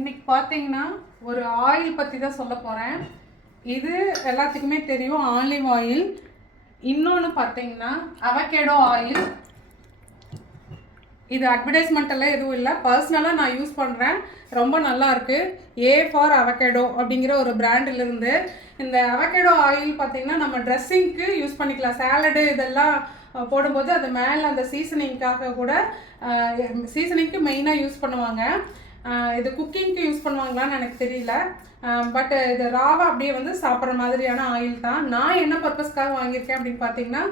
இன்னைக்கு பார்த்தீங்கன்னா ஒரு ஆயில் பற்றி தான் சொல்ல போகிறேன். இது எல்லாத்துக்குமே தெரியும், ஆலிவ் ஆயில். இன்னொன்று பார்த்தீங்கன்னா அவகேடோ ஆயில். இது அட்வர்டைஸ்மெண்ட் எல்லாம் எதுவும் இல்லை, பர்சனலாக நான் யூஸ் பண்ணுறேன். ரொம்ப நல்லா இருக்குது. ஏ ஃபார் அவகேடோ அப்படிங்கிற ஒரு பிராண்டிலிருந்து இந்த அவகேடோ ஆயில் பார்த்தீங்கன்னா நம்ம ட்ரெஸ்ஸிங்க்கு யூஸ் பண்ணிக்கலாம். சாலடு இதெல்லாம் போடும்போது அது மேலே அந்த சீசனிங்காக கூட, சீசனிங்க்கு மெயினாக யூஸ் பண்ணுவாங்க. இது குக்கிங்க்கு யூஸ் பண்ணுவாங்களான்னு எனக்கு தெரியல. பட் இது ராவா அப்படியே வந்து சாப்பிட்ற மாதிரியான ஆயில் தான். நான் என்ன பர்பஸ்க்காக வாங்கியிருக்கேன் அப்படின்னு பார்த்தீங்கன்னா,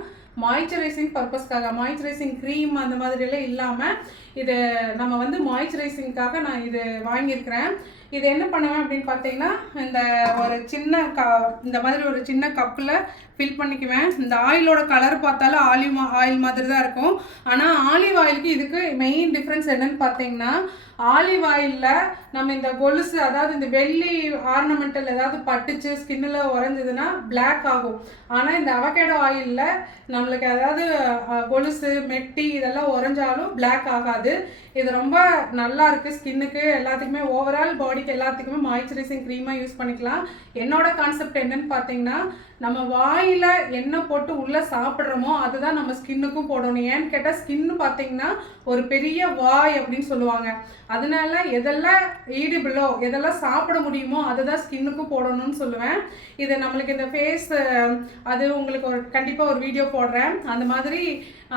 மாய்ஸ்சரைசிங் பர்பஸ்க்காக. மாய்ஸ்சரைசிங் க்ரீம் அந்த மாதிரியெல்லாம் இல்லாமல் இது நம்ம வந்து மாய்ஸ்சரைசிங்காக நான் இது வாங்கியிருக்கிறேன். இது என்ன பண்ணுவேன் அப்படின்னு பார்த்தீங்கன்னா, இந்த ஒரு சின்ன இந்த மாதிரி ஒரு சின்ன கப்பில் ஃபில் பண்ணிக்குவேன். இந்த ஆயிலோட கலர் பார்த்தாலும் ஆயில் மாதிரி தான் இருக்கும். ஆனால் ஆலிவ் ஆயிலுக்கு இதுக்கு மெயின் டிஃப்ரென்ஸ் என்னன்னு பார்த்தீங்கன்னா, ஆலிவ் ஆயிலில் நம்ம இந்த கொலுசு, அதாவது இந்த வெள்ளி ஆர்னமெண்டல் ஏதாவது பட்டுச்சு ஸ்கின்னில் உறைஞ்சதுன்னா பிளாக் ஆகும். ஆனால் இந்த அவகேடோ ஆயிலில் நம்மளுக்கு அதாவது கொலுசு மெட்டி இதெல்லாம் உறைஞ்சாலும் பிளாக் ஆகாது. இது ரொம்ப நல்லா இருக்குது ஸ்கின்னுக்கு, எல்லாத்துக்குமே ஓவரால் பாடிக்கு எல்லாத்துக்குமே மாய்ஸ்சரைசிங் க்ரீமாக யூஸ் பண்ணிக்கலாம். என்னோட கான்செப்ட் என்னன்னு பார்த்தீங்கன்னா, நம்ம வாயில் எண்ணெய் போட்டு உள்ளே சாப்பிட்றோமோ அதுதான் நம்ம ஸ்கின்னுக்கும் போடணும். ஏன்னு கேட்டால் ஸ்கின்னு பார்த்தீங்கன்னா ஒரு பெரிய வாய் அப்படின்னு சொல்லுவாங்க. அதனால எதெல்லாம் ஈடிபிளோ, எதெல்லாம் சாப்பிட முடியுமோ அதுதான் ஸ்கின்னுக்கும் போடணும்னு சொல்லுவேன். இது நம்மளுக்கு இந்த ஃபேஸ், அது உங்களுக்கு ஒரு கண்டிப்பாக ஒரு வீடியோ போடுறேன். அந்த மாதிரி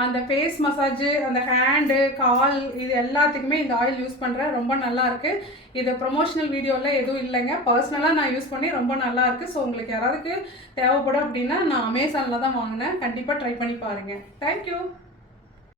அந்த ஃபேஸ் மசாஜு, அந்த ஹேண்டு, கால், இது எல்லாத்துக்குமே இந்த ஆயில் யூஸ் பண்ணுறேன். ரொம்ப நல்லா இருக்குது. இது ப்ரொமோஷனல் வீடியோவில் எதுவும் இல்லைங்க, பர்சனலாக நான் யூஸ் பண்ணி ரொம்ப நல்லா இருக்குது. ஸோ உங்களுக்கு யாராவதுக்கு தேவைப்படும் அப்படின்னா நான் அமேசானில் தான் வாங்கினேன். கண்டிப்பாக ட்ரை பண்ணி பாருங்கள். தேங்க்யூ.